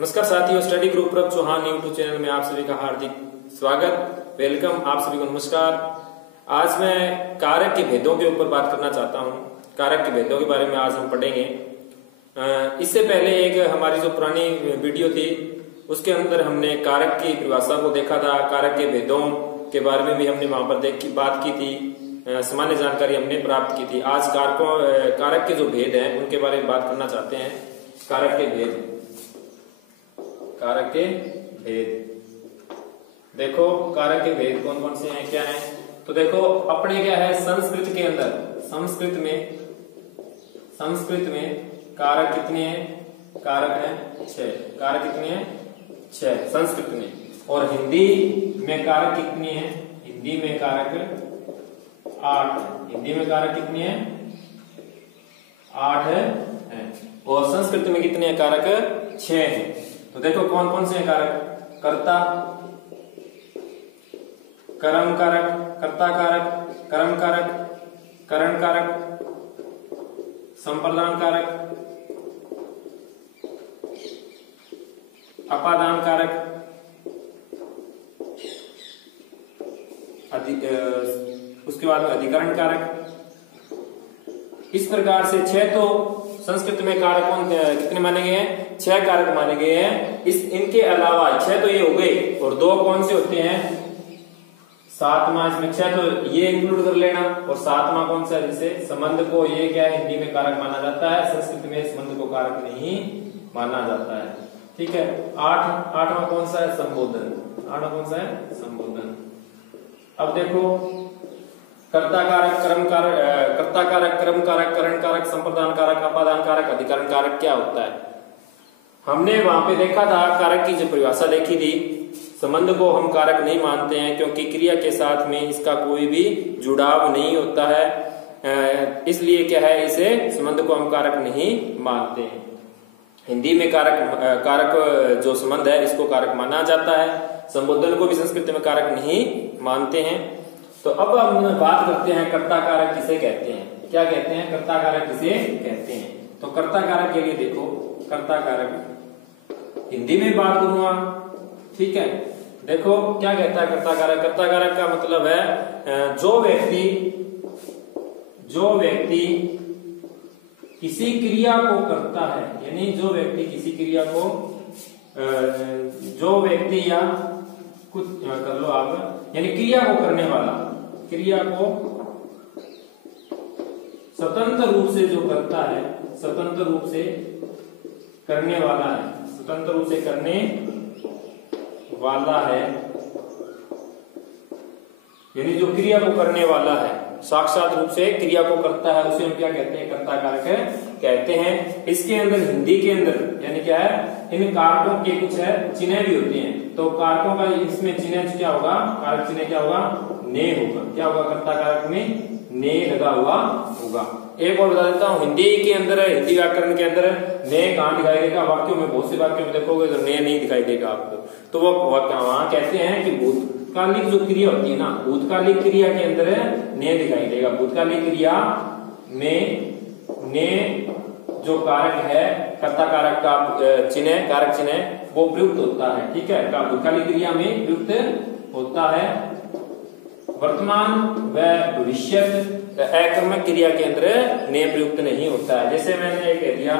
नमस्कार साथियों, study group प्रभ चौहान यूट्यूब चैनल में आप सभी का हार्दिक स्वागत, वेलकम। आप सभी को नमस्कार। आज मैं कारक के भेदों के ऊपर बात करना चाहता हूं। कारक के भेदों के बारे में आज हम पढ़ेंगे। इससे पहले एक हमारी जो पुरानी वीडियो थी उसके अंदर हमने कारक की परिभाषा को देखा था। कारक के भेदों के बारे में भी हमने वहां पर बात की थी, सामान्य जानकारी हमने प्राप्त की थी। आज कारक के जो भेद हैं उनके बारे में बात करना चाहते हैं। कारक के भेद देखो, कारक के भेद कौन कौन से हैं, क्या हैं। तो देखो, अपने क्या है, संस्कृत के अंदर संस्कृत में कारक कितने हैं? कारक हैं 6। कारक कितने हैं? 6 संस्कृत में। और हिंदी में कारक कितने हैं? हिंदी में कारक 8 है। हिंदी में कारक कितने हैं? 8 है। और संस्कृत में कितने हैं कारक? 6 हैं। तो देखो कौन कौन से कारक? कर्ता, कर्म कारक, कर्ता कारक, कर्म कारक, करण कारक, संप्रदान कारक, अपादान कारक, उसके बाद अधिकरण कारक। इस प्रकार से 6 तो संस्कृत में कारक कितने माने गए हैं? 6 कारक माने गए हैं। इनके अलावा 6 तो ये हो गए, और 2 कौन से होते हैं? 7वां। इसमें 6 तो ये इंक्लूड कर लेना, और 7वां कौन सा? जैसे संबंध को, ये क्या है, हिंदी में कारक माना जाता है, संस्कृत में संबंध को कारक नहीं माना जाता है। ठीक है। 8वां कौन सा है? संबोधन। 8वां कौन सा है? संबोधन। अब देखो, कर्ता कारक, कर्म कारक, कर्ता कारक, कर्म कारक, करण कारक, संप्रदान कारक, अपादान कारक, अधिकरण कारक क्या होता है? हमने वहां पे देखा था, कारक की जो परिभाषा देखी थी। संबंध को हम कारक नहीं मानते हैं क्योंकि क्रिया के साथ में इसका कोई भी जुड़ाव नहीं होता है, इसलिए क्या है, इसे संबंध को हम कारक नहीं मानते हैं। हिंदी में कारक जो संबंध है इसको कारक माना जाता है। संबोधन को भी संस्कृत में कारक नहीं मानते हैं। तो अब हम बात करते हैं कर्ता कारक किसे कहते हैं। क्या कहते हैं? कर्ता कारक किसे कहते हैं। तो कर्ता कारक के लिए देखो, कर्ता कारक हिंदी में बात करूंगा, ठीक है। देखो क्या कहता है कर्ता कारक। कर्ता कारक का मतलब है जो व्यक्ति किसी क्रिया को करता है, यानी जो व्यक्ति किसी क्रिया को, जो व्यक्ति या कुछ कर लो आप, यानी क्रिया को करने वाला, क्रिया को स्वतंत्र रूप से जो करता है, स्वतंत्र रूप से करने वाला है, स्वतंत्र रूप से करने वाला है, यानी जो क्रिया को करने वाला है, साक्षात रूप से क्रिया को करता है, उसे हम क्या कहते हैं? कर्ता कारक कहते हैं। इसके अंदर, हिंदी के अंदर, यानी क्या है, इन कारकों के कुछ है चिन्ह भी होते हैं। तो कारकों का इसमें चिन्ह क्या होगा? कारक चिन्ह क्या होगा? ने होगा। क्या होगा? कर्ता कारक में ने लगा हुआ होगा। एक और बता देता हूँ, हिंदी के अंदर, हिंदी व्याकरण के अंदर ने कहाँ दिखाई देगा? वाक्यों में, बहुत से वाक्यों में देखोगे तो ने नहीं दिखाई देगा आपको। तो वो वहां कहते हैं कि भूतकालिक जो क्रिया होती है ना, भूतकालिक क्रिया के अंदर ने दिखाई देगा। भूतकालिक क्रिया में ने जो कारक है, कर्ता कारक का चिन्ह, कारक चिन्ह वो प्रयुक्त होता है। ठीक है। भूतकालिक क्रिया में प्रयुक्त होता है। वर्तमान व भविष्य अकर्मक क्रिया के अंदर ने प्रयुक्त नहीं होता है। जैसे मैंने कह दिया,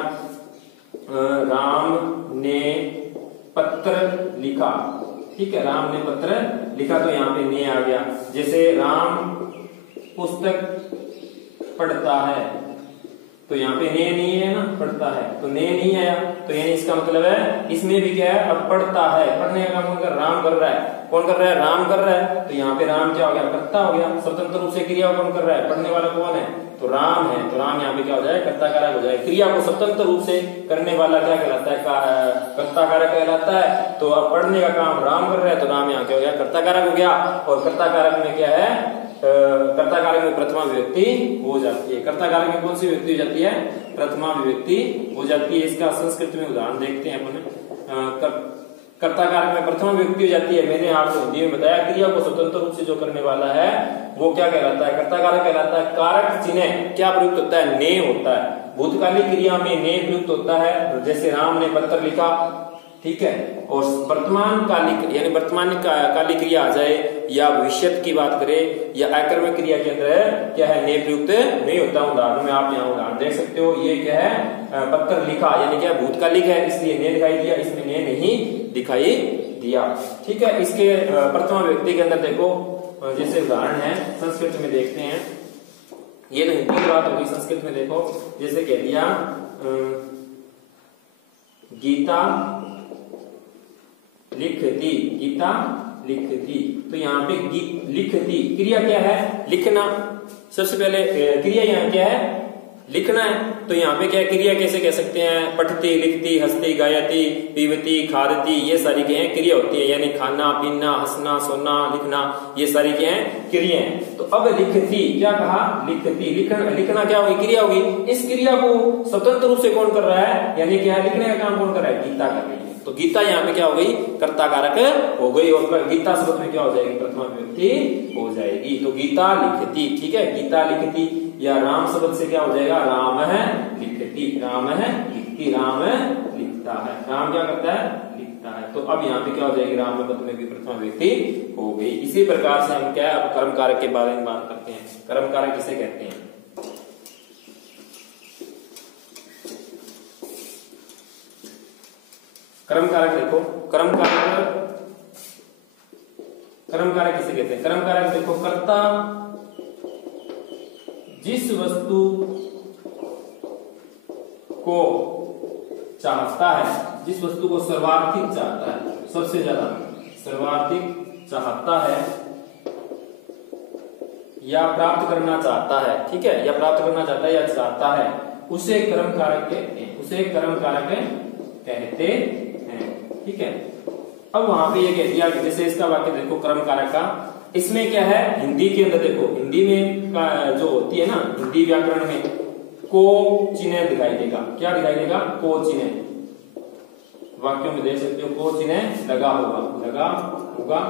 राम ने पत्र लिखा, ठीक है, राम ने पत्र लिखा, तो यहाँ पे ने आ गया। जैसे राम पुस्तक पढ़ता है, तो यहाँ पे ने नहीं है ना, पढ़ता है, तो ने नहीं आया। तो यानी इसका मतलब है, इसमें भी क्या है, अब पढ़ता है, पढ़ने का काम राम कर रहा है। कौन कर रहा है? राम कर रहा है। तो यहाँ पे राम क्या हो गया? कर्ता हो गया। स्वतंत्र रूप से क्रिया कौन कर रहा है? पढ़ने वाला कौन है? तो राम है। तो राम यहाँ पे क्या हो जाए? कर्ता कारक हो जाए। क्रिया को स्वतंत्र रूप से करने वाला क्या कहलाता है? कर्ता कारक कहलाता है। तो अब पढ़ने का काम राम कर रहा है, तो राम यहाँ क्या हो गया? कर्ता कारक हो गया। और कर्ता कारक में क्या है? कर्ता कारक में प्रथमा विभक्ति हो जाती है। कर्ता कारक में कौन सी विभक्ति हो जाती है? प्रथमा विभक्ति हो जाती है। इसका संस्कृत में उदाहरण देखते हैं अपन। कर्ता कारक में प्रथमा विभक्ति हो जाती है। मैंने आपको हिंदी में बताया, क्रिया को स्वतंत्र रूप से जो करने वाला है वो क्या कहलाता है? कर्ता कारक कहलाता है। कारक चिन्ह क्या प्रयुक्त होता है? ने होता है। भूतकालिक क्रिया में ने प्रयुक्त होता है। जैसे राम ने पत्र लिखा, ठीक है। और वर्तमान कालिक यानी वर्तमान कालिक क्रिया आ जाए या भविष्य की बात करें या आकर्मक क्रिया के अंदर क्या है, ने प्रयुक्त नहीं होता। उदाहरण में आप यहाँ उदाहरण देख सकते हो, ये क्या है, पत्र लिखा यानी क्या भूतकालिक है, इसलिए ने दिखाई दिया, इसमें ने नहीं दिखाई दिया। ठीक है। इसके प्रथमा व्यक्ति के अंदर देखो, जैसे उदाहरण है संस्कृत में देखते हैं, ये तो हिंदी की बात होगी, संस्कृत में देखो जैसे कह दिया गीता लिखती, गीता लिखती, तो यहाँ पे लिखती क्रिया क्या है, लिखना। सबसे पहले क्रिया यहाँ क्या है, लिखना है। तो यहाँ पे क्या क्रिया कैसे कह सकते हैं, पठती, लिखती, हंसती, गायती, पीवती, खादती, ये सारी क्या है क्रिया होती है, यानी खाना, पीना, हंसना, सोना, लिखना, ये सारी क्या है क्रिया है। तो अब लिखती क्या कहा, लिखती, लिखना क्या होगी, क्रिया होगी। इस क्रिया को स्वतंत्र रूप से कौन कर रहा है, यानी क्या लिखने का काम कौन कर रहा है, गीता कर रही है। तो गीता यहाँ पे क्या हो गई, कर्ता कारक हो गई, और गीता शब्द में क्या हो जाएगी, प्रथमा विभक्ति हो जाएगी। तो गीता लिखती, ठीक है, गीता लिखती, या राम शब्द से क्या हो जाएगा, राम है लिखती, राम है लिखती, राम लिखता है, राम क्या करता है, लिखता है। तो अब यहाँ पे क्या हो जाएगी, राम पद में भी प्रथमा विभक्ति हो गई। इसी प्रकार से हम क्या कर्म कारक के बारे में बात करते हैं। कर्म कारक किसे कहते हैं, कर्म कारक देखो, कर्म कारक किसे कहते हैं, कर्म कारक देखो, कर्ता जिस वस्तु को चाहता है, जिस वस्तु को सर्वाधिक चाहता है, सबसे ज्यादा सर्वाधिक चाहता है या प्राप्त करना चाहता है, ठीक है, या प्राप्त करना चाहता है या चाहता है, उसे कर्म कारक कहते हैं, उसे कर्म कारक कहते हैं। ठीक है। अब वहां पे ये कह दिया, जैसे इसका वाक्य देखो कर्म कारक का, इसमें क्या है, हिंदी के अंदर देखो, हिंदी में जो होती है ना, हिंदी व्याकरण में को चिन्ह दिखाई देगा, क्या दिखाई देगा, को चिन्ह, वाक्यों में देख सकते हो को चिन्ह लगा होगा,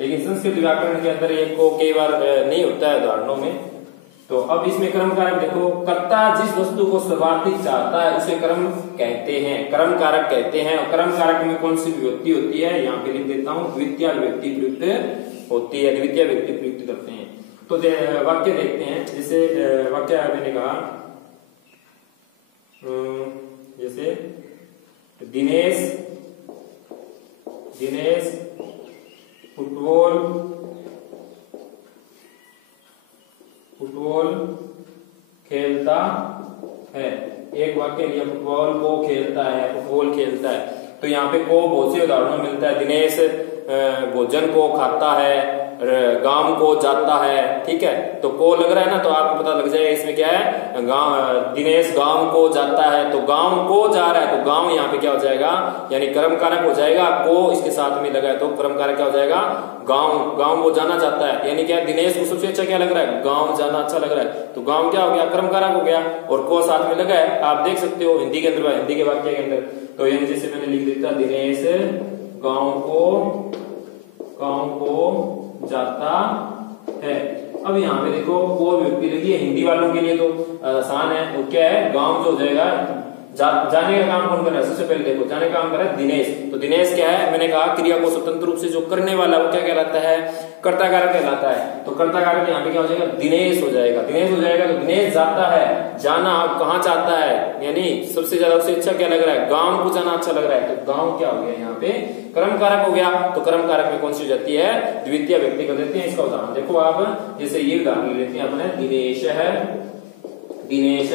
लेकिन संस्कृत व्याकरण के अंदर ये को कई बार नहीं होता है उदाहरणों में। तो अब इसमें कर्म कारक देखो, कर्ता जिस वस्तु को सर्वाधिक चाहता है उसे कर्म कहते हैं, कर्म कारक कहते हैं। और कर्म कारक में कौन सी विभक्ति होती है, यहाँ पे लिख देता हूँ, द्वितीय विभक्ति प्रयुक्त होती है, द्वितीय विभक्ति प्रयुक्त करते हैं। तो वाक्य देखते हैं, जैसे वाक्य मैंने कहा, जैसे दिनेश फुटबॉल खेलता है, एक वाक्य लिया, फुटबॉल को खेलता है, फुटबॉल खेलता है। तो यहाँ पे को बहुत से उदाहरणों मिलता है, दिनेश भोजन को खाता है, गांव को जाता है, ठीक है। तो को लग रहा है ना, तो आपको पता लग जाएगा इसमें क्या है, दिनेश गांव को जाता है, तो गांव को जा रहा है, तो गांव यहाँ पे क्या हो जाएगा, यानी कर्म कारक हो जाएगा, को इसके साथ में लगा है तो कर्म कारक क्या हो जाएगा, गांव वो जाना चाहता है, यानी क्या दिनेश को सबसे अच्छा क्या लग रहा है, गांव जाना अच्छा लग रहा है, तो गांव क्या हो गया, कर्म कारक हो गया, और को साथ में लगा है। आप देख सकते हो हिंदी के अंदर, हिंदी के वाक्य के अंदर, तो यानी जैसे मैंने लिख दिया दिनेश गांव को जाता है। अब यहाँ पे देखो को विभक्ति लगी है, हिंदी वालों के लिए तो आसान है, वो क्या है, गांव जो हो जाएगा, जाने का काम कौन कर रहा है, सबसे पहले देखो जाने का काम कर रहा है दिनेश। तो दिनेश क्या है, मैंने कहा क्रिया को स्वतंत्र रूप से जो करने वाला वो क्या कहलाता है, कर्ता कारक कहलाता है। तो कर्ता कारक यहाँ पे क्या हो जाएगा, दिनेश हो जाएगा, दिनेश हो जाएगा। तो दिनेश जाता है, जाना अब कहाँ चाहता है, यानी सबसे ज्यादा उसे अच्छा क्या लग रहा है, गांव को जाना अच्छा लग रहा है, तो गांव क्या हो गया, यहाँ पे कर्म कारक हो गया। तो कर्म कारक में कौन सी हो जाती है, द्वितीय व्यक्ति कर देते हैं। इसका उदाहरण देखो आप, जैसे ये उदाहरण लेते हैं अपने, दिनेश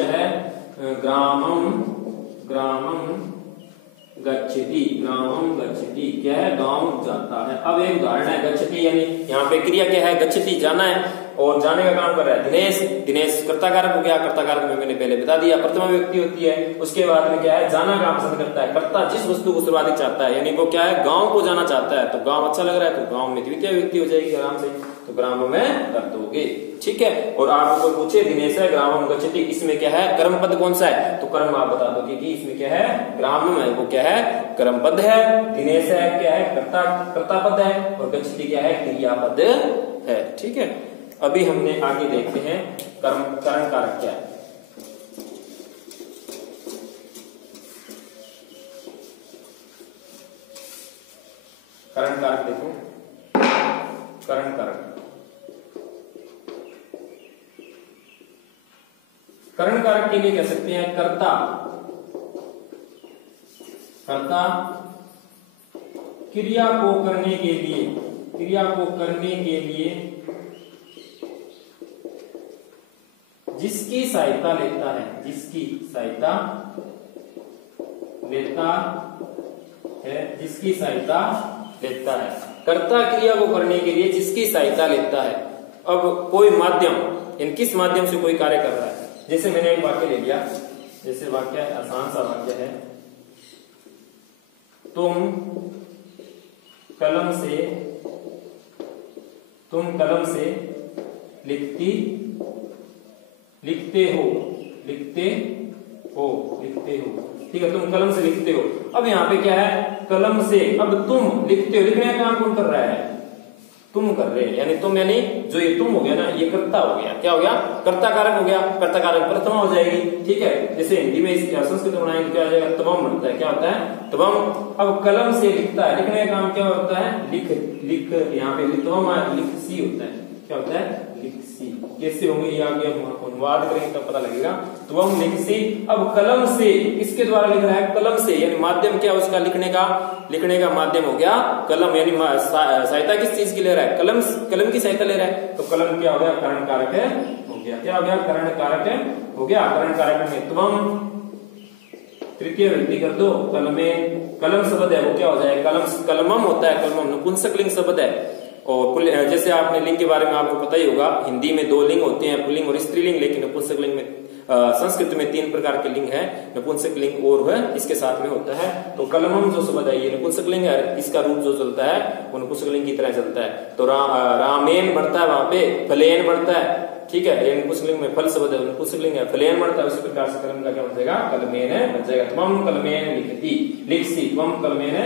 है ग्रामम गच्छति, क्या है, गांव जाता है। अब एक उदाहरण है गच्छति, यानी यहाँ पे क्रिया क्या है, गच्छति जाना है, और जाने का काम कर रहा है दिनेश कर्ता कारक हो गया। कर्ता कारक में मैंने पहले बता दिया प्रथमा व्यक्ति होती है। उसके बाद में क्या है, जाना काम पसंद करता है, कर्ता जिस वस्तु को सर्वाधिक चाहता है, यानी वो क्या है, गांव को जाना चाहता है, तो गांव अच्छा लग रहा है, तो गांव में द्वितीय व्यक्ति हो जाएगी आराम से, तो ग्राम में कर दोगे, ठीक है। और आपको पूछे दिनेश है ग्रामम गच्छति, इसमें क्या है, कर्म पद कौन सा है, तो कर्म आप बता दोगे कि इसमें क्या है, ग्रामम है वो क्या है, कर्म पद है, दिनेश है क्या है, कर्ता पद है, और गच्छति क्या है, क्रिया पद है, ठीक है। अभी हमने आगे देखते हैं कर्म कारक क्या है। करण कारक देखो, करण कारक, करण कारक के लिए कह सकते हैं कर्ता, कर्ता क्रिया को करने के लिए, क्रिया को करने के लिए जिसकी सहायता लेता है, जिसकी सहायता लेता है, जिसकी सहायता लेता है, कर्ता क्रिया को करने के लिए जिसकी सहायता लेता है। अब कोई माध्यम, इन किस माध्यम से कोई कार्य कर रहा है, जैसे मैंने एक वाक्य ले लिया, जैसे वाक्य आसान सा वाक्य है, तुम कलम से लिखते हो, ठीक है, तुम कलम से लिखते हो। अब यहाँ पे क्या है, कलम से, अब तुम लिखते हो, लिखने का काम कौन कर रहा है, तुम कर रहे हैं, यानी तुम, यानी जो ये तुम हो गया ना, ये कर्ता हो गया, क्या हो गया, कर्ता कारक हो गया, कर्ता कारक प्रथमा हो जाएगी, ठीक है। जैसे हिंदी में संस्कृत में बनाएंगे क्या हो जाएगा, तबम बनता है, क्या होता है, तबम। अब कलम से लिखता है, लिखने का काम क्या होता है, लिख, यहाँ पे तबम लिख सी होता है, क्या होता है, लिख सी। कैसे होंगे ये आगे हम अनुवाद करेंगे तब पता लगेगा। तो हम लिख सी, अब कलम से किसके द्वारा लिख रहा है, कलम से, यानी माध्यम क्या उसका, लिखने का माध्यम हो गया कलम, यानी सहायता किस चीज की ले रहा है, कलम की सहायता ले रहा है, तो कलम क्या हो गया, करण कारक हो गया, क्या हो गया, करण कारक हो गया। करण कारक में तुम तृतीय व्यक्ति कर दो, कलमे, कलम शब्द है वो क्या हो जाएगा, कलमम होता है, कलमम नपुंसक लिंग शब्द है। और जैसे आपने लिंग के बारे में आपको पता ही होगा, हिंदी में 2 लिंग होते हैं, पुल्लिंग और स्त्रीलिंग, लेकिन नपुंसक लिंग में संस्कृत में 3 प्रकार के लिंग है, नपुंसक लिंग और है इसके साथ में होता है। तो कलमम जो शब्द है ये नपुंसक लिंग है, इसका रूप जो चलता है वो नपुंसक लिंग की तरह चलता है। तो रामेन बढ़ता है, वहां पे फलेन बढ़ता है, ठीक है, ये नपुंसक लिंग में फल शब्द है, नपुंसक लिंग है, फलेन बढ़ता है, उसी प्रकार से कलम का क्या बन जाएगा, कलमेन बन जाएगा। त्वम कलमेन लिखती, लिखसी, त्वम कलमेन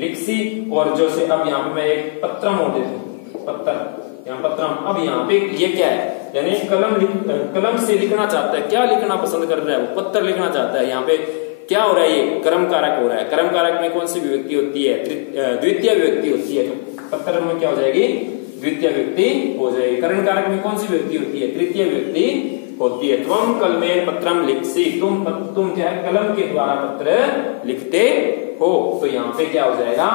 लिखसी। और जो से अब यहाँ पे मैं एक पत्रम और देता हूँ, पत्थर, यहाँ पत्रम। अब यहाँ पे ये क्या है, यानी कलम से लिखना चाहता है, क्या लिखना पसंद कर रहा है, वो पत्थर लिखना चाहता है। यहाँ पे क्या हो रहा है, ये कर्म कारक हो रहा है। कर्म कारक में कौन सी विभक्ति होती है, द्वितीय विभक्ति होती है, तो पत्थर में क्या हो जाएगी, द्वितीय विभक्ति हो जाएगी। करण कारक में कौन सी विभक्ति होती है, तृतीय विभक्ति होती है। त्वम कलमेन पत्रम लिखसी, तुम क्या है, कलम के द्वारा पत्र लिखते हो। तो यहाँ पे क्या हो जाएगा,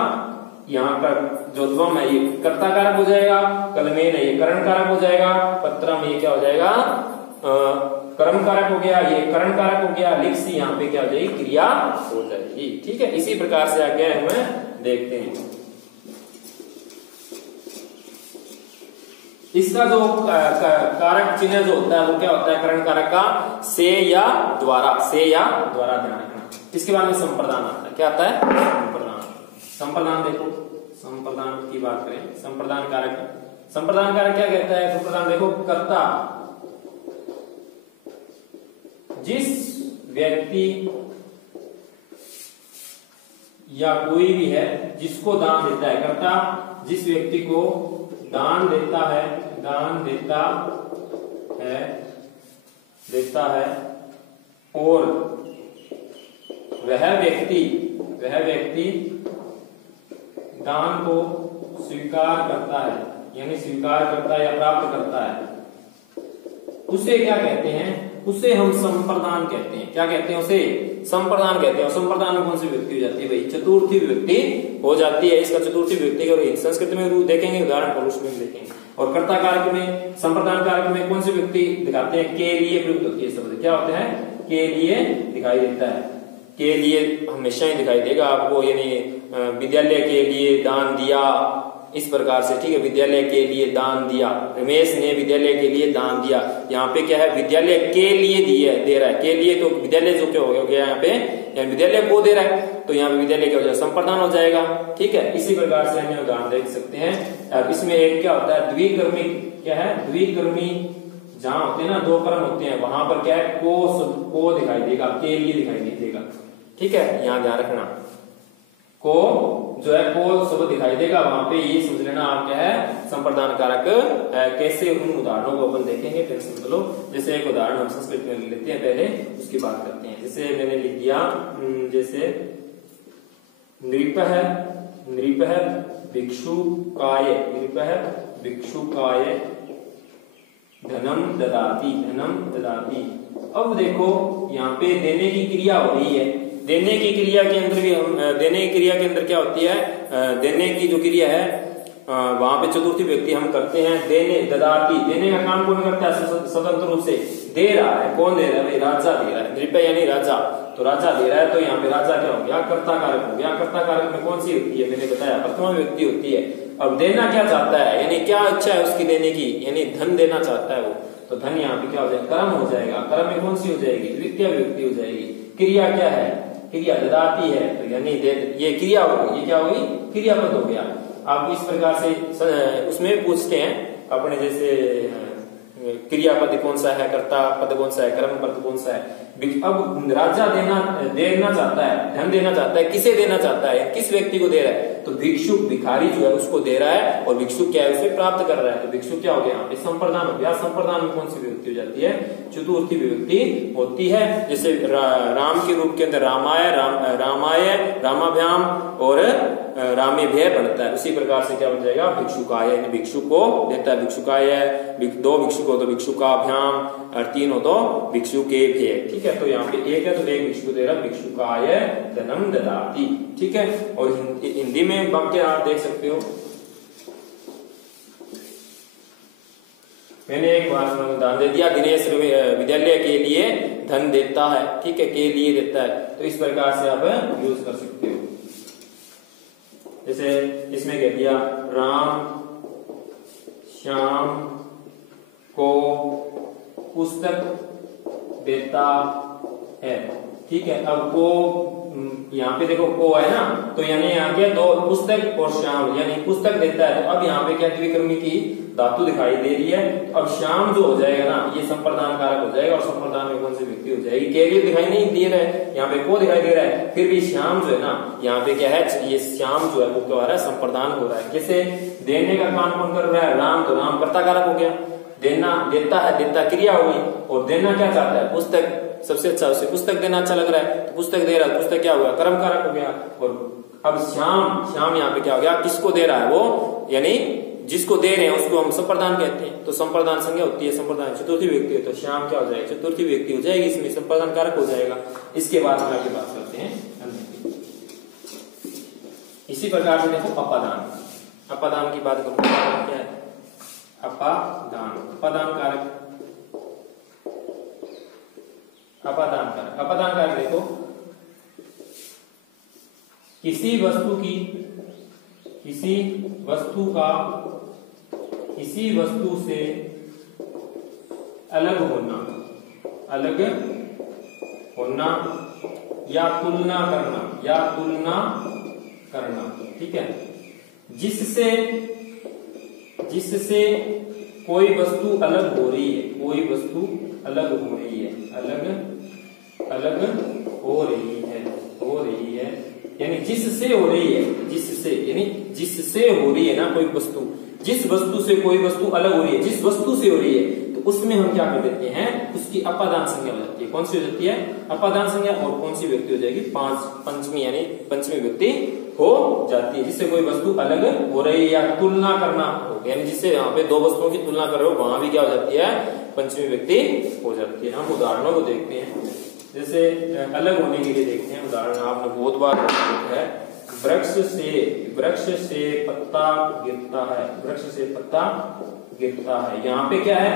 यहाँ पर जो त्वम है ये कर्ता कारक हो जाएगा, कलमेन है ये करण कारक हो जाएगा, पत्रम ये क्या हो जाएगा, कर्म कारक हो गया, ये करण कारक हो गया, लिखसी यहाँ पे क्या हो जाएगी, क्रिया हो जाएगी, ठीक है। इसी प्रकार से आगे हमें देखते हैं इसका जो कारक चिन्ह जो होता है वो क्या होता है, करण कारक का से या द्वारा, से या द्वारा ध्यान रखना। इसके बाद में संप्रदान आता है, क्या आता है, संप्रदान। संप्रदान देखो, संप्रदान की बात करें, संप्रदान कारक क्या कहता है, संप्रदान देखो, कर्ता जिस व्यक्ति या कोई भी है जिसको दान देता है, कर्ता जिस व्यक्ति को दान देता है और वह व्यक्ति दान को स्वीकार करता है, यानी स्वीकार करता है या प्राप्त करता है, उसे क्या कहते हैं, उसे हम संप्रदान कहते हैं। क्या कहते हैं, उसे संप्रदान कहते हैं। और संप्रदान में कौन सी विभक्ति हो जाती है भाई, चतुर्थी विभक्ति हो जाती है। इसका चतुर्थी विभक्ति और संस्कृत में रूप देखेंगे, उदाहरण पुरुष में देखेंगे। और कर्ता कारक में, संप्रदान कारक में कौन सी विभक्ति दिखाते हैं, के लिए प्रयुक्त होती है शब्द, क्या होते हैं, के लिए दिखाई देता है, के लिए हमेशा ही दिखाई देगा आपको, यानी विद्यालय के लिए दान दिया, इस प्रकार से, ठीक है, विद्यालय के लिए दान दिया, रमेश ने विद्यालय के लिए दान दिया। यहाँ पे क्या है, विद्यालय के लिए दे रहा है, के लिए, तो विद्यालय जो क्या हो गया यहाँ पे, यानी विद्यालय को दे रहा है, तो यहाँ पे विद्यालय क्या हो जाएगा, संप्रदान हो जाएगा, ठीक है। इसी प्रकार से हम उदाहरण देख सकते हैं। इसमें एक क्या होता है, द्विकर्मी, क्या है, द्विकर्मी, जहां होते हैं ना 2 कर्म होते हैं, वहां पर क्या है, को दिखाई देगा, के लिए दिखाई नहीं देगा, ठीक है, यहाँ ध्यान रखना, को जो है को शब्द दिखाई देगा, वहां पे ये समझ लेना आप क्या है, संप्रदान कारक कैसे, उन उदाहरणों को अपन देखेंगे, फिर समझ लो। जैसे एक उदाहरण हम संस्कृत में लेते हैं, पहले उसकी बात करते हैं। जैसे मैंने लिख दिया, जैसे नृप है भिक्षुकाय भिक्षुकाय धनम ददाति धनम ददाति। अब देखो यहाँ पे देने की क्रिया हो रही है। देने की क्रिया के अंदर भी हम देने की क्रिया के अंदर क्या होती है, देने की जो क्रिया है वहां पे चतुर्थी व्यक्ति हम करते हैं देने ददाती। देने का काम कौन करता है? स्वतंत्र रूप से दे रहा है। कौन दे रहा है भाई? राजा दे रहा है। नृपय यानी राजा, तो राजा दे रहा है। तो यहाँ पे राजा क्या हो गया? कर्ता कारक हो गया। कर्ता कारक में कौन सी होती है? मैंने बताया प्रथमा व्यक्ति होती है। अब देना क्या चाहता है, यानी क्या इच्छा है उसकी देने की, यानी धन देना चाहता है वो, तो धन यहाँ पे क्या हो जाएगा? कर्म हो जाएगा। कर्म में कौन सी हो जाएगी? द्वितीय विभक्ति हो जाएगी। क्रिया क्या है? क्रिया ददाती है, तो यानी ये क्रिया होगी। ये क्या होगी? क्रियापद हो गया। आप इस प्रकार से उसमें पूछते हैं अपने जैसे क्रियापद कौन सा है, कर्ता पद कौन सा है, कर्म पद कौन सा है। अब राजा देना चाहता है, धन देना चाहता है। किसे देना चाहता है? किस व्यक्ति को दे रहा है? तो भिक्षुक भिखारी जो है उसको दे रहा है, और भिक्षुक क्या है? उसे प्राप्त कर रहा है। तो भिक्षुक क्या हो गया? यहाँ पे संप्रदान हो गया। संप्रदान में कौन सी विभक्ति हो जाती है? चतुर्थी विभक्ति होती है। जैसे राम के रूप के अंदर रामाय, रामाय, रामाभ्याम और रामेभ्य बनता है। उसी प्रकार से क्या बन जाएगा? भिक्षुकाय, भिक्षुक को देता है भिक्षुकाय। दो भिक्षुक हो तो भिक्षुकाभ्याम, और तीन हो तो भिक्षुकेभ्य। ठीक है, तो यहाँ पे एक है तो एक भिक्षुक दे रहा, भिक्षुकाय धनम ददाति। ठीक है, और हिंदी में वाक्य आप देख सकते हो। मैंने एक बार दान दे दिया, दिनेश विद्यालय के लिए धन देता है। ठीक है, के लिए देता है, तो इस प्रकार से आप यूज कर सकते हो। जैसे इसमें कह दिया राम श्याम को पुस्तक देता है। ठीक है, अब को यहाँ पे देखो को है ना, तो यानी यहाँ क्या? दो पुस्तक और श्याम, यानी पुस्तक देता है। तो अब यहाँ पे क्या? द्विकर्मी की धातु दिखाई दे रही है। अब श्याम जो हो जाएगा ना, ये संप्रदान कारक हो जाएगा, और संप्रदान में कौन सी व्यक्ति हो जाएगी? के लिए दिखाई नहीं दे रहा है, यहाँ पे को दिखाई दे रहा है। फिर भी श्याम जो है ना, यहाँ पे क्या है? ये श्याम जो है वो क्या हो रहा है? संप्रदान हो रहा है। कैसे? देने का काम कौन कर रहा है? राम, तो राम कर्ता कारक हो गया। देना देता है, देता क्रिया हो गई, और देना क्या चाहता है? पुस्तक। सबसे अच्छा उसे पुस्तक देना अच्छा लग रहा है, तो पुस्तक दे रहा है। पुस्तक क्या हुआ? कर्म कारक हो गया। और अब श्याम यहाँ पे क्या हो गया? किसको दे रहा है वो? यानी जिसको दे रहे हैं उसको हम संप्रदान कहते हैं। तो संप्रदान संज्ञा होती है, संप्रदान चतुर्थी व्यक्ति है, तो श्याम क्या हो जाएगा? चतुर्थी व्यक्ति हो जाएगी, इसमें संप्रदान कारक हो जाएगा। इसके बाद में आगे बात करते हैं। इसी प्रकार से देखो अपादान। अपादान की बात करूं, क्या है? अपादान, अपादान कारक, अपादान कारक। अपादान कारक देखो, किसी वस्तु से अलग होना या तुलना करना। ठीक है, जिससे कोई वस्तु अलग हो रही है, यानी जिससे हो रही है ना कोई वस्तु, जिस वस्तु से कोई वस्तु अलग हो रही है, जिस वस्तु से हो रही है, तो उसमें हम क्या कर देते हैं? उसकी अपादान संज्ञा हो जाती है। कौन सी हो जाती है? अपादान संज्ञा। और कौन सी व्यक्ति हो जाएगी? पंचमी, यानी पंचमी व्यक्ति हो जाती है। जिससे कोई वस्तु अलग हो रही है या तुलना करना हो, यानी जिससे यहाँ पे दो वस्तुओं की तुलना कर रहे हो, वहां भी क्या हो जाती है? पंचमी व्यक्ति हो जाती है। हम उदाहरणों को देखते हैं। जैसे अलग होने के लिए देखते हैं उदाहरण, आपने बहुत बार देखा है। वृक्ष से पत्ता गिरता है, वृक्ष से पत्ता गिरता है। यहाँ पे क्या है?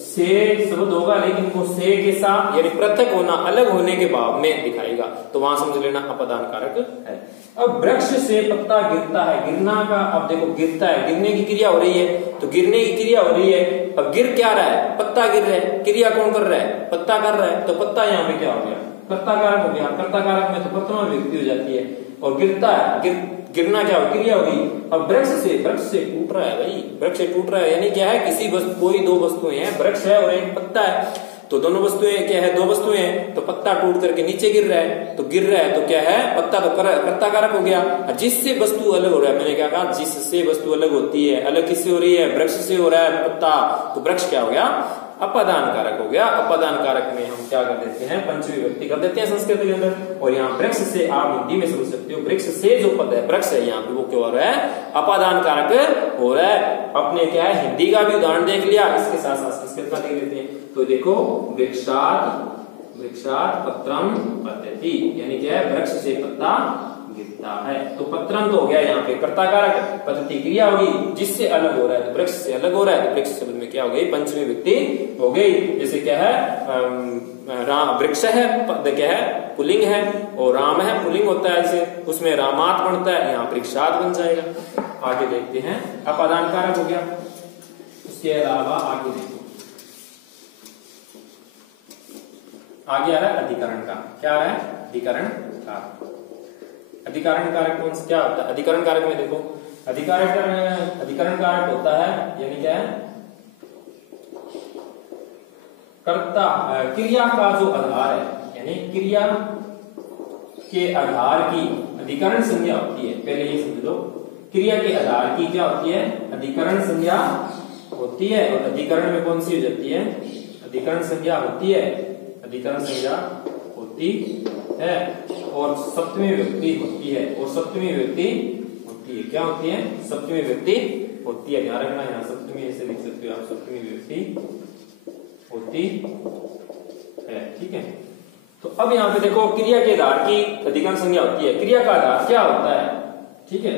से शब्द होगा, लेकिन वो से के साथ यानी पृथक होना, अलग होने के भाव में दिखाएगा, तो वहां समझ लेना अपादान कारक है। अब वृक्ष से पत्ता गिरता है, गिरना का, अब देखो गिरता है, गिरने की क्रिया हो रही है, तो गिरने की क्रिया हो रही है। अब गिर क्या रहा है? पत्ता गिर रहा है। क्रिया कौन कर रहा है? पत्ता कर रहा है, तो पत्ता यहाँ पे क्या हो गया? कर्ता कारक हो गया। कर्ता कारक में तो प्रथमा व्यक्ति हो जाती है, और गिरता है, गिरना क्या हो? क्रिया होगी। अब वृक्ष से टूट रहा है भाई, वृक्ष से टूट रहा है, यानी क्या है? किसी वस्तु, कोई दो वस्तुएं हैं, वृक्ष है और एक पत्ता है, तो दोनों वस्तुएं क्या है? दो वस्तुएं हैं, तो पत्ता टूट करके नीचे गिर रहा है, तो क्या है? पत्ता तो कर्ता कारक हो गया। जिससे वस्तु अलग हो रहा है, मैंने क्या कहा? जिससे वस्तु अलग होती है। अलग किससे हो रही है? वृक्ष से हो रहा है पत्ता, तो वृक्ष क्या हो गया? अपादान कारक हो गया। अपादान कारक में हम क्या कर देते हैं, पंचमी विभक्ति कर देते हैं संस्कृत के अंदर। और यहाँ वृक्ष से आप हिंदी में समझ सकते हो, वृक्ष से जो पद है वृक्ष है, यहाँ पे वो क्या हो रहा है, अपादान कारक हो रहा है। अपने क्या है हिंदी का भी उदाहरण देख लिया, इसके साथ साथ संस्कृत का देख लेते हैं। तो देखो वृक्षात पत्रम पतति, यानी क्या है वृक्ष से पत्ता गिरता है। तो पत्रम तो हो गया यहाँ पे कर्ता कारक, पतति क्रिया होगी जिससे अलग हो रहा है, तो वृक्ष से अलग हो रहा है, तो वृक्ष शब्द में क्या हो गई, पंचमी विभक्ति हो गई। जैसे क्या है राम, वृक्ष है पद क्या है पुल्लिंग है, और राम है पुल्लिंग होता है, जैसे उसमें रामात बनता है, यहाँ वृक्षात बन जाएगा। आगे देखते हैं, अपादान कारक हो गया। उसके अलावा आगे देखो, आगे आ रहा है अधिकरण का। क्या आ रहा है, अधिकरण कारक। अधिकरण कारक कौन सा क्या होता है, अधिकरण कारक में देखो, अधिकरण कारक होता है यानी क्या है, कर्ता क्रिया का जो आधार है, यानी क्रिया के आधार की अधिकरण संज्ञा होती है। पहले ये समझ लो, क्रिया के आधार की क्या होती है, अधिकरण संज्ञा होती है। और अधिकरण में कौन सी हो जाती है, अधिकरण संज्ञा होती है, अधिकरण संज्ञा होती है। और सप्तमी विभक्ति होती है, और सप्तमी विभक्ति होती है, क्या होती है, सप्तमी विभक्ति होती है। ध्यान रखना, यहाँ सप्तमी ऐसे लिख सकते हो आप, सप्तमी विभक्ति होती है, ठीक है। तो अब यहाँ पे देखो, क्रिया के आधार की अधिकरण संज्ञा होती है। क्रिया का आधार क्या होता है, ठीक है।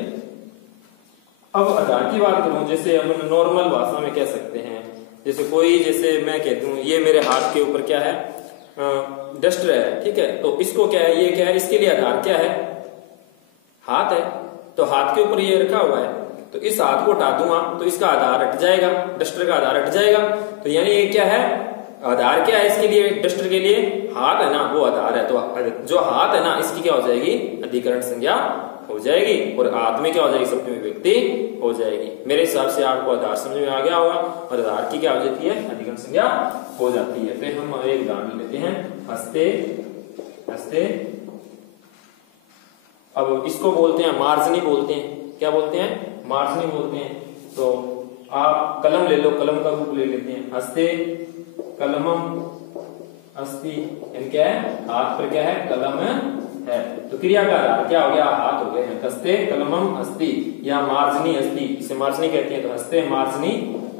अब आधार की बात करूं, जैसे हम नॉर्मल भाषा में कह सकते हैं, जैसे कोई, जैसे मैं कहता हूं ये मेरे हाथ के ऊपर क्या है, डस्टर है, ठीक है। तो इसको क्या है, ये क्या है, इसके लिए आधार क्या है, हाथ है। तो हाथ के ऊपर ये रखा हुआ है, तो इस हाथ को हटा दूंगा तो इसका आधार हट जाएगा, डस्टर का आधार हट जाएगा। तो यानी ये क्या है, आधार क्या है इसके लिए, डस्टर के लिए हाथ है ना, वो आधार है। तो जो हाथ है ना, इसकी क्या हो जाएगी, अधिकरण संज्ञा हो जाएगी, और हाथ में क्या हो जाएगी, सप्तमी विभक्ति हो जाएगी। मेरे हिसाब से आपको आधार समझ में आ गया होगा, और आधार की क्या हो जाती है, अधिकरण संज्ञा हो जाती है। फिर हम एक उदाहरण लेते हैं, हस्ते हस्ते। अब इसको बोलते हैं मार्जनी बोलते हैं, क्या बोलते हैं, मार्जनी बोलते हैं। तो आप कलम ले लो, कलम का रूप ले लेते हैं, हस्ते कलमम अस्ति, यानी क्या है, हाथ पर क्या है, कलम है। तो क्रिया का आधार क्या हो गया, हाथ हो गए हैं। हस्ते कलमम अस्ति, या मार्जनी अस्ति, इसे मार्जनी कहते हैं। तो हस्ते मार्जनी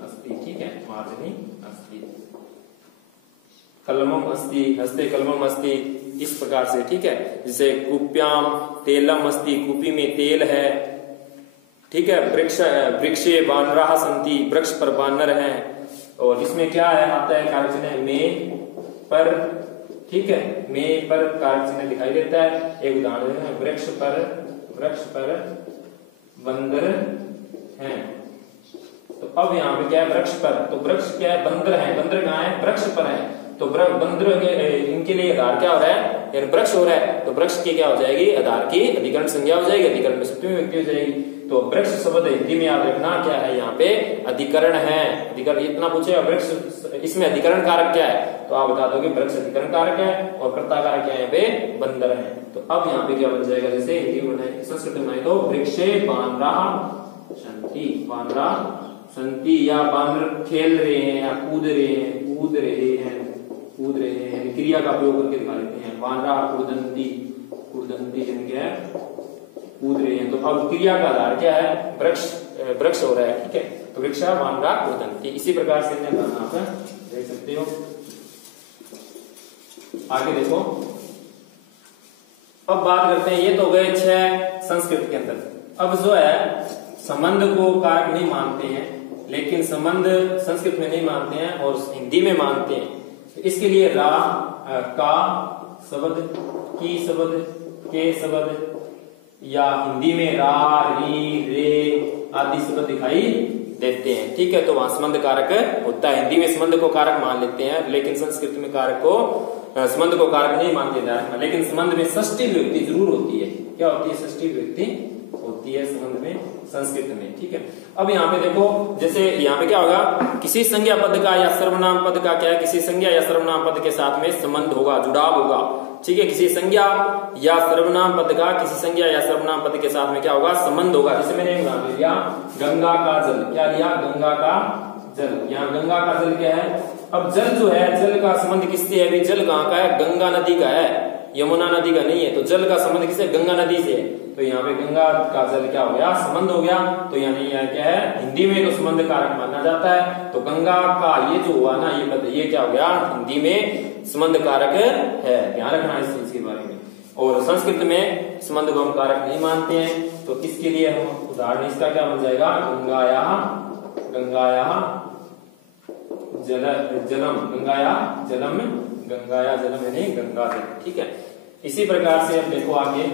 अस्ति, ठीक है, मार्जनी अस्ति, कलमम अस्ति, हस्ते कलमम अस्ति, इस प्रकार से, ठीक है। जैसे कुप्याम तेलम अस्ति, कुपी में तेल है, ठीक है। वृक्षे बानराः सन्ति, वृक्ष पर बानर है। और इसमें क्या है, आता है कारक चिन्ह में पर, ठीक है, में पर कारक चिन्ह दिखाई देता है। एक उदाहरण है, वृक्ष पर बंदर है। तो अब यहाँ पे क्या है, वृक्ष पर, तो वृक्ष क्या है, बंदर है, बंदर कहाँ है, वृक्ष पर है। तो बंदर इनके लिए आधार क्या हो रहा है, यानी वृक्ष हो रहा है। तो वृक्ष की क्या हो जाएगी, आधार की अधिकरण संज्ञा हो जाएगी, अधिकरण में सप्तमी विभक्ति हो जाएगी। तो वृक्ष शब्द हिंदी में याद रखना क्या है, यहाँ पे अधिकरण है। अधिकरण इतना पूछेगा, वृक्ष, इसमें अधिकरण कारक क्या है, तो आप बता दोगे वृक्ष अधिकरण कारक है, और कर्ता कारक क्या है, यहाँ पे बंदर है। तो अब यहाँ पे क्या बन जाएगा, जैसे हिंदी में संस्कृत में, तो वृक्षे बानराः सन्ति, बानराः सन्ति, या बानर खेल रहे हैं, या कूद रहे हैं, क्रिया का प्रयोग करके दिखा देते हैं। बानराः कूदन्ति, यानी क्या है, कूद रहे हैं। तो अब क्रिया का आधार क्या है, वृक्ष हो रहा है, ठीक है। तो वृक्षा बानराः कूदन्ति, इसी प्रकार से आप देख सकते हो। आगे देखो, अब बात करते हैं, ये तो गए 6 संस्कृत के अंदर। अब जो है संबंध को कारक नहीं मानते हैं, लेकिन संबंध संस्कृत में नहीं मानते हैं और हिंदी में मानते हैं। इसके लिए रा, का शब्द, की शब्द, के शब्द, या हिंदी में रा, री, रे आदि शब्द दिखाई देते हैं, ठीक है। तो वहां संबंध कारक होता है। हिंदी में संबंध को कारक मान लेते हैं, लेकिन संस्कृत में कारक को, संबंध को कारक नहीं मानते हैं। लेकिन संबंध में षष्ठी विभक्ति जरूर होती है। क्या होती है, षष्ठी विभक्ति होती है संबंध में, संस्कृत में, ठीक है। अब यहाँ पे देखो, जैसे यहाँ पे क्या होगा, किसी संज्ञा पद का या सर्वनाम पद का क्या है, किसी संज्ञा या सर्वनाम पद के साथ में संबंध होगा, जुड़ाव होगा, ठीक है। किसी संज्ञा या सर्वनाम पद का किसी संज्ञा या सर्वनाम पद के साथ में क्या होगा, संबंध होगा। जैसे मैंने उदाहरण लिया, गंगा का जल, क्या लिया, गंगा का जल। यहाँ गंगा का जल क्या है, अब जल जो है, जल का संबंध किससे है? अभी जल कहाँ का है? गंगा नदी का है, यमुना नदी का नहीं है। तो जल का संबंध किससे? गंगा नदी से है। तो यहाँ पे गंगा का जल क्या हो गया? संबंध हो गया। तो यानी यह क्या है? हिंदी में तो संबंध कारक माना जाता है। तो गंगा का ये जो हुआ ना, ये क्या हो गया? हिंदी में संबंध कारक है। ध्यान रखना इस चीज के बारे में। और संस्कृत में संबंध को हम कारक नहीं मानते हैं। तो इसके लिए हम उदाहरण इसका क्या बन जाएगा? गंगाया जलम, गंगाया जलम यानी गंगा जल। ठीक है। इसी प्रकार से अब देखो आगे,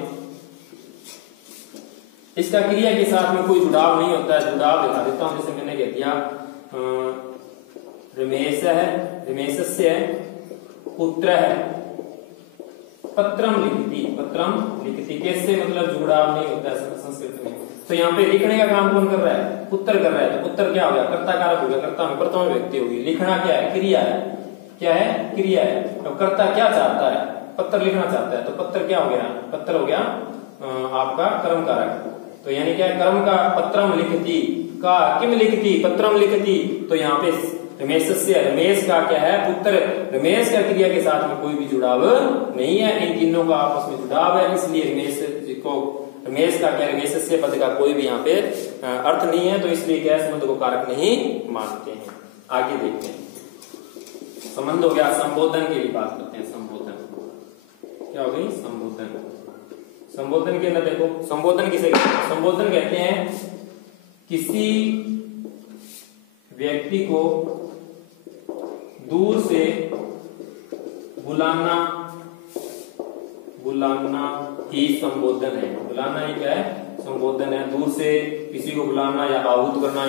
इसका क्रिया के साथ में कोई जुड़ाव नहीं होता है। जुड़ाव दिखा देता हूं। जैसे मैंने कह दिया रमेश है, रमेशस्य पुत्र है, पत्रम लिखती। कैसे? मतलब जुड़ाव नहीं होता है संस्कृत में। तो यहाँ पे लिखने का काम कौन कर रहा है? पुत्र कर रहा है। तो पुत्र क्या हो गया? कर्ता कारक हो गया। कर्ता में प्रथम व्यक्ति होगी। लिखना क्या है? क्रिया है। क्या है? क्रिया है। अब कर्ता क्या चाहता है? पत्र लिखना चाहता है। तो पत्र क्या हो गया? पत्र हो गया आपका कर्म कारक। तो यानी क्या है? कर्म का पत्रम लिखती का किम लिखती? पत्रम लिखती। तो यहाँ पे रमेश का क्या है? पुत्र। रमेश का क्रिया के साथ में कोई भी जुड़ाव नहीं है। इन तीनों का आपस में जुड़ाव है। इसलिए रमेश का क्या? रमेशस्य पद का कोई भी यहाँ पे अर्थ नहीं है। तो इसलिए क्या? संबंध को कारक नहीं मानते हैं। आगे देखते हैं। संबंध हो गया। संबोधन के लिए बात करते हैं। संबोधन क्या हो गई? संबोधन के अंदर देखो, संबोधन किसे कहते हैं? संबोधन कहते हैं किसी व्यक्ति को दूर से बुलाना ही संबोधन है। बुलाना ही क्या है? संबोधन है। दूर से किसी को बुलाना या आहूत करना,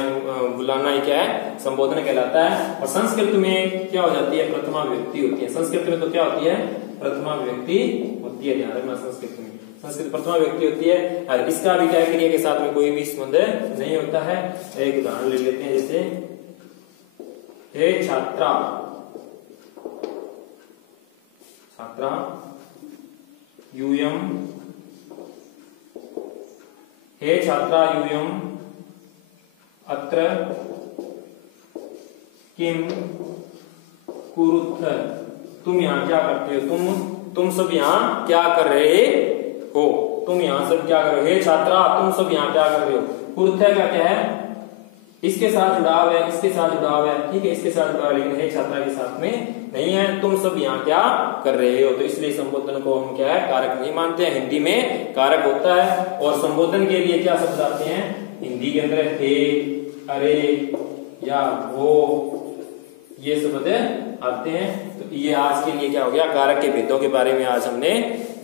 बुलाना ही क्या है? संबोधन कहलाता है। और संस्कृत में क्या हो जाती है? प्रथमा विभक्ति होती है। संस्कृत में तो क्या होती है? प्रथमा विभक्ति होती है। ध्यान रखना, संस्कृत प्रथमा विभक्ति होती है। और इसका भी क्या? क्रिया के साथ में कोई भी संबंध नहीं होता है। एक उदाहरण ले लेते हैं। जैसे हे छात्रा यूयम, हे छात्रा यूयम अत्र किम कुरुथ। तुम यहाँ क्या करते हो? तुम सब यहाँ क्या कर रहे हो? तुम यहाँ सब क्या कर रहे हो? हे छात्रा तुम सब यहाँ क्या कर रहे हो? कुरुथ का क्या है? इसके साथ जुड़ाव है, इसके साथ जुड़ाव है। ठीक है, इसके साथ जुड़ाव, लेकिन हे छात्रा के साथ में नहीं है। तुम सब यहाँ क्या कर रहे हो? तो इसलिए संबोधन को हम क्या है? कारक नहीं मानते हैं। हिंदी में कारक होता है। और संबोधन के लिए क्या शब्द आते हैं हिंदी के अंदर? हे, अरे या वो, ये शब्द आते हैं। तो ये आज के लिए क्या हो गया? कारक के भेदों के बारे में आज हमने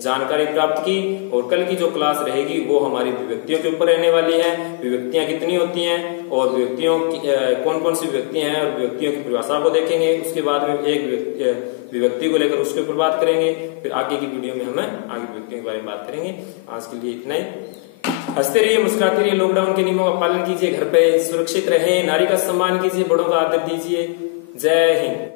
जानकारी प्राप्त की। और कल की जो क्लास रहेगी वो हमारी विभक्तियों के ऊपर रहने वाली है। विभक्तियां कितनी होती हैं और विभक्तियों की कौन कौन सी विभक्तियां हैं और विभक्तियों की परिभाषा को देखेंगे। उसके बाद में एक विभक्ति को लेकर उसके ऊपर बात करेंगे। फिर आगे की वीडियो में हम आगे विभक्तियों के बारे में बात करेंगे। आज के लिए इतना ही। हंसते रहिए, मुस्कुराते रहिए, लॉकडाउन के नियमों का पालन कीजिए, घर पे सुरक्षित रहें, नारी का सम्मान कीजिए, बड़ों का आदर दीजिए। जय हिंद।